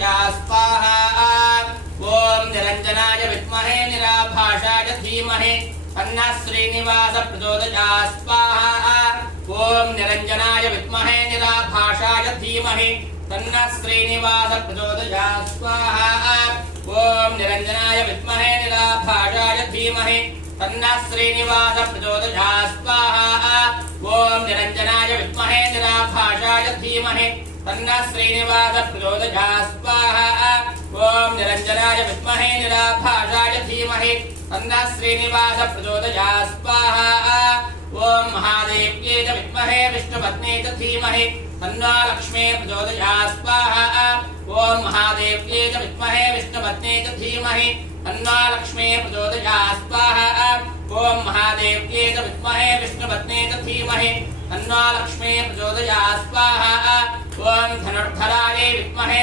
प्रचोदया स्वाहा ओम निरंजनाय विद्महे निराभाषाय धीमहि तन्नः श्रीनिवास प्रचोदया स्वाहा ओम निरंजनाय विद्महे निराभाषाय धीमहि तन्नः श्रीनिवास प्रचोदया स्वाहा ओम निरंजनाय विद्महे निराभाषाय धीमहि तन्नः श्रीनिवास प्रचोदया स्वाहा ओम निरंजनाय विद्महे निराभाषाय धीमहि तन्नः श्रीनिवास प्रचोदया स्वाहा ओम निरंजनाय विद्महे निराभाषाय धीमहि तन्नः श्रीनिवास प्रचोदया स्वाहा ओम महादेव्यै च विद्महे विष्णुपत्न्यै च धीमहि तन्नो लक्ष्मी प्रचोदया स्वाहा ओम महादेव्यै च विद्महे विष्णुपत्न्यै च धीमहि तन्नो लक्ष्मी प्रचोदया स्वाहा ओम महादेव्यै च विद्महे विष्णुपत्न्यै च धीमहि तन्नो लक्ष्मी प्रचोदया स्वाहा ओम धनुर्धरायै विद्महे